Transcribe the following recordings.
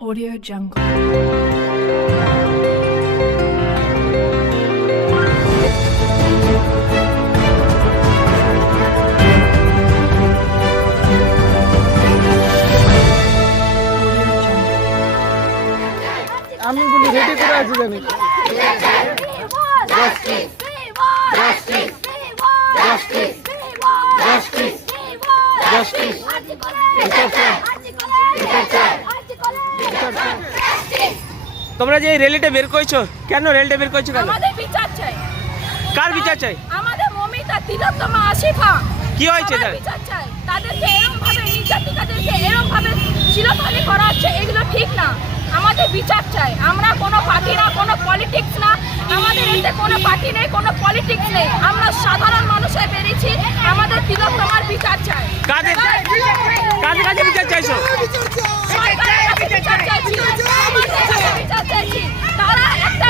Audio Jungle. আমি বলি ready করে আছি আমি তোমরা যে এই র্যালিটা বের করেছো, কেন র্যালিটা বের করেছো? কেন? আমাদের বিচার চাই। কার বিচার চাই? আমাদের মমিতা তিলোত্তমা আসিফা। কি হয়েছে তাদের বিচার চাই। তাদেরকে এরকম ভাবে নির্যাতিকাদেরকে এরকম ভাবে শিরোধারী করা হচ্ছে, এগুলো ঠিক না। আমাদের বিচার চাই। আমরা কোনো পার্টি না, কোনো পলিটিক্স না, আমাদের এতে কোনো পার্টি নেই, কোনো পলিটিক্স নেই। আমরা সাধারণ মানুষে বেরিয়েছি, আমাদের তিলোত্তমার বিচার চাই। কাদের কাছে বিচার চাইছো? সরকারের কাছে বিচার চাইছি, আমাদের কাছে বিচার চাইছি। তারা একটা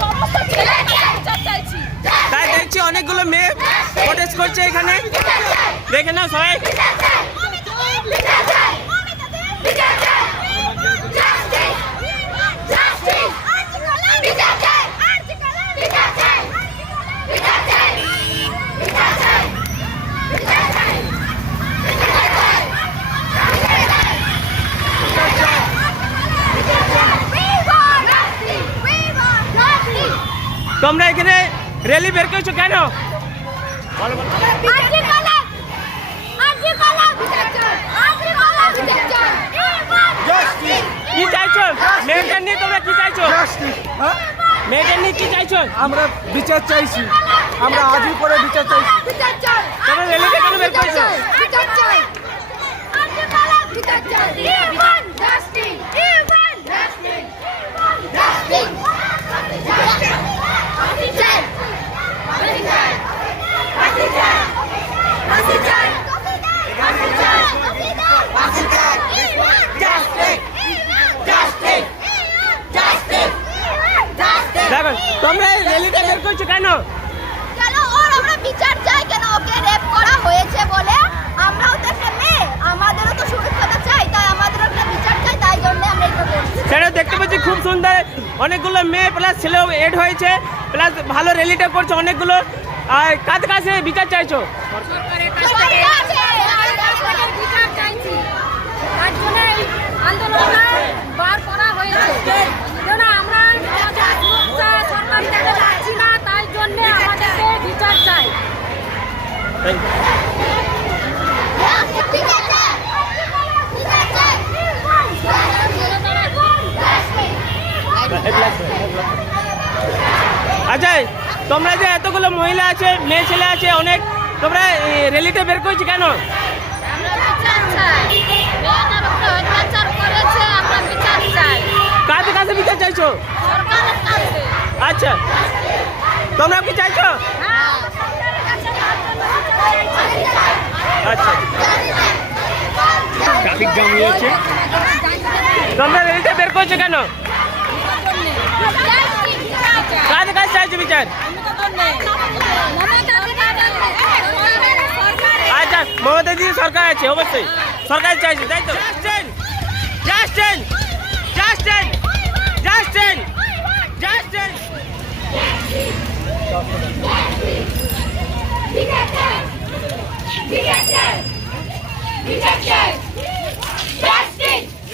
সমস্ত ছেলের কাছে বিচার চাইছি। তাই দেখছি অনেকগুলো মেয়ে প্রোটেস্ট করছে এখানে, দেখে নাও সবাই। তোমরা এখানে র্যালি বের করেছো কেন? কি চাইছো? মেয়েদের নিয়ে তোমরা কি চাইছো? মেয়েদের নিয়ে কি চাইছো? আমরা বিচার চাইছি, আমরা আজই করে বিচার চাইছি। তোমরা র্যালিটা কেন বের করেছো? দেখো তোমরা এই র্যালিটা বের করছো কেন? কেন ওর আমরা বিচার চাই, কেন ওকে রেপ করা হয়েছে বলে। আমরাও তো একটা মেয়ে, আমাদেরও তো সুরক্ষাটা চাই, তাই আমাদেরও একটা বিচার চাই, তাই জন্য আমরা এটা করছি। সেটা দেখতে পাচ্ছি খুব সুন্দর, অনেকগুলো মেয়ে প্লাস ছেলেও এড হয়েছে, প্লাস ভালো র্যালিটা করছে অনেকগুলো। আর কাদের কাছে বিচার চাইছো? সরকারের কাছ থেকে বিচার চাইছি। তার জন্য এই আন্দোলনটা বার করা হয়েছে। কেন আমরা সরকারি কাছে যাচ্ছি না, তাই জন্য আমাদেরকে বিচার চাই। ঠিক আছে, বিচার চাই। আচ্ছা, তোমরা যে এতগুলো মহিলা আছে, মেয়ে ছেলে আছে অনেক, তোমরা র্যালিটা বের করছো কেন? আমরা বিচার চাই। মেয়েটার উপরে অত্যাচার করেছে, আমরা বিচার চাই। কাদের কাছে বিচার চাইছো? সরকারের কাছে। আচ্ছা, তোমরা কি চাইছো? হ্যাঁ। আচ্ছা, ট্রাফিক জ্যাম হয়েছে। তোমরা র্যালিটা বের করছো কেন? কাদের কাছে চাইছো বিচার? আচ্ছা, মমতা দিদি সরকার আছে, অবশ্যই সরকার চাইছে, তাই তো? জাস্টিস জাস্টিস জাস্টিস জাস্টিস বিচার চাই, বিচার চাই। Justice!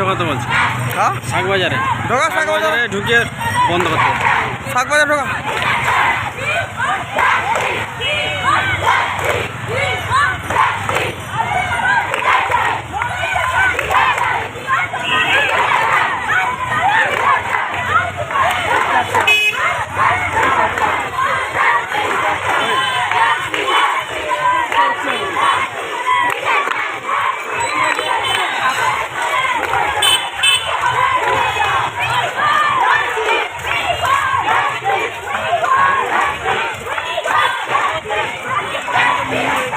ঢোকাতে বলছে? হ্যাঁ শাক বাজারে ঢোকা, শাক বাজারে। ঢুকিয়ে বন্ধ করতে। শাক বাজার ঢোকা।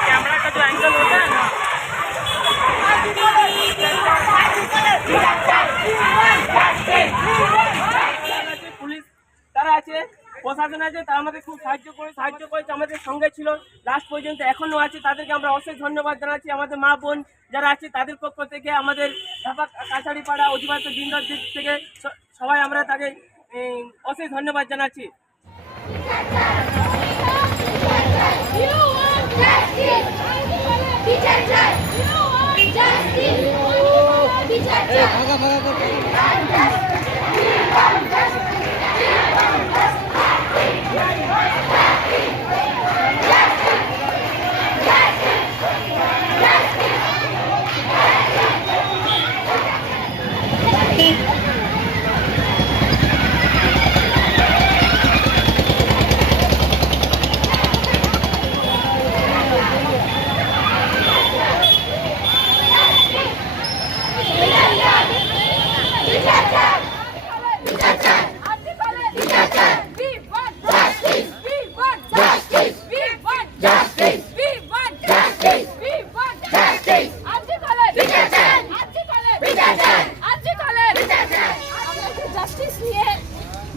कैमरा का जो एंगल होता है ना, পুলিশ তারা আছে, প্রশাসন আছে, তারা আমাদের খুব সাহায্য করেছে, আমাদের সঙ্গে ছিল লাস্ট পর্যন্ত, এখনো আছে। তাদেরকে আমরা অশেষ ধন্যবাদ জানাচ্ছি। আমাদের মা বোন যারা আছে তাদের পক্ষ থেকে, আমাদের ঢাকা কাছাড়িপাড়া অধিবাস দিনদার দিক থেকে সবাই আমরা তাকে অশেষ ধন্যবাদ জানাচ্ছি।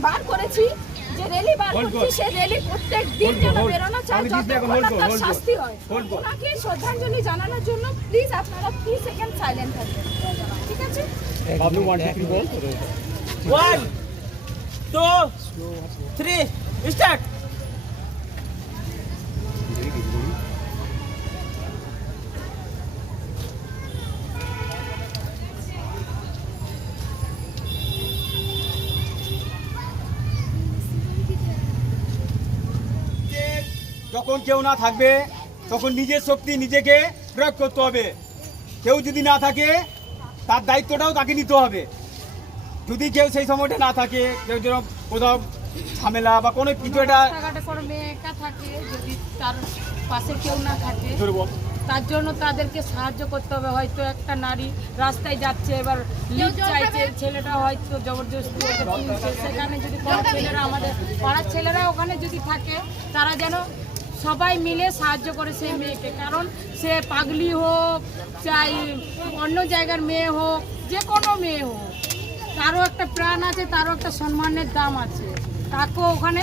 বার করেছি যে র্যালি বার করছি, সে র্যালি প্রত্যেক দিন যেন বেরোনো চায়, যতক্ষণ না তার শাস্তি হয়। ওনাকে শ্রদ্ধাঞ্জলি জানানোর জন্য প্লিজ আপনারা 3 সেকেন্ড সাইলেন্ট থাকবেন, ঠিক আছে? 1 2 3 স্টার্ট। যখন কেউ না থাকবে তখন নিজের শক্তি নিজেকে প্রয়োগ করতে হবে। কেউ যদি না থাকে তার দায়িত্বটাও তাকে নিতে হবে। যদি কেউ সেই সময়টা না থাকে, কেউ যেন কোথাও ঝামেলা বা কোনো কিছু একটা রাস্তাঘাটে কোনো মেয়ে একা থাকে, যদি তার পাশে কেউ না থাকে, তার জন্য তাদেরকে সাহায্য করতে হবে। হয়তো একটা নারী রাস্তায় যাচ্ছে, এবার লিফট চাইছে, ছেলেটা হয়তো জবরদস্তি ওকে তুলছে, সেখানে যদি কোনো ছেলেরা, আমাদের পাড়ার ছেলেরা ওখানে যদি থাকে, তারা যেন সবাই মিলে সাহায্য করে সেই মেয়েকে। কারণ সে পাগলি হোক, চাই অন্য জায়গার মেয়ে হোক, যে কোনো মেয়ে হোক, তারও একটা প্রাণ আছে, তারও একটা সম্মানের দাম আছে। তাকেও ওখানে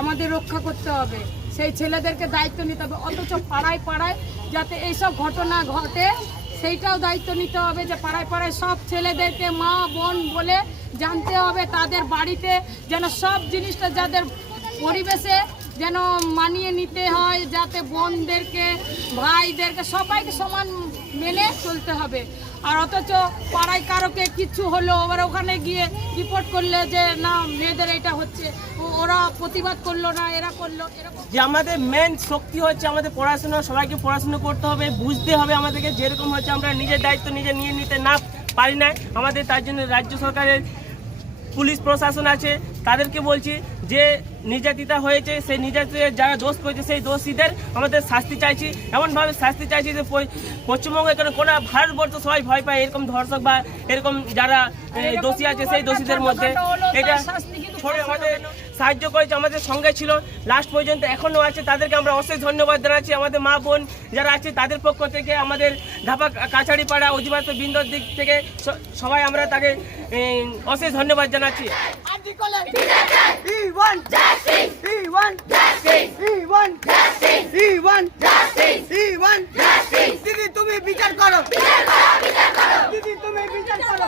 আমাদের রক্ষা করতে হবে, সেই ছেলেদেরকে দায়িত্ব নিতে হবে। অথচ পাড়ায় পাড়ায় যাতে এইসব ঘটনা ঘটে, সেইটাও দায়িত্ব নিতে হবে, যে পাড়ায় পাড়ায় সব ছেলেদেরকে মা বোন বলে জানতে হবে, তাদের বাড়িতে যেন সব জিনিসটা, যাদের পরিবেশে যেন মানিয়ে নিতে হয়, যাতে বোনদেরকে ভাইদেরকে সবাইকে সমান মেনে চলতে হবে। আর অথচ পাড়ায় কারোকে কিছু হলো, আবার ওখানে গিয়ে রিপোর্ট করলে যে না মেয়েদের এটা হচ্ছে, ওরা প্রতিবাদ করলো না, এরা করলো, এরকম। যে আমাদের মেন শক্তি হচ্ছে আমাদের পড়াশোনা, সবাইকে পড়াশোনা করতে হবে, বুঝতে হবে আমাদেরকে। যেরকম হচ্ছে আমরা নিজের দায়িত্ব নিজে নিয়ে নিতে না পারি না, আমাদের তার জন্য রাজ্য সরকারের পুলিশ প্রশাসন আছে, তাদেরকে বলছি যে নির্যাতিতা হয়েছে, সেই নির্যাতিত যারা দোষ করেছে সেই দোষীদের আমাদের শাস্তি চাইছি। এমনভাবে শাস্তি চাইছি যে পশ্চিমবঙ্গে কেন কোনো ভারতবর্ষ সবাই ভয় পায় এরকম ধর্ষক বা এরকম যারা দোষী আছে সেই দোষীদের মধ্যে। এটা আমাদের সাহায্য করেছে, আমাদের সঙ্গে ছিল লাস্ট পর্যন্ত, এখনও আছে। তাদেরকে আমরা অশেষ ধন্যবাদ জানাচ্ছি। আমাদের মা বোন যারা আছে তাদের পক্ষ থেকে, আমাদের ঢাকা কাছাড়িপাড়া অধিবাস বিন্দর দিক থেকে সবাই আমরা তাকে অশেষ ধন্যবাদ জানাচ্ছি। দিদি তুমি বিচার করো, দিদি তুমি বিচার করো।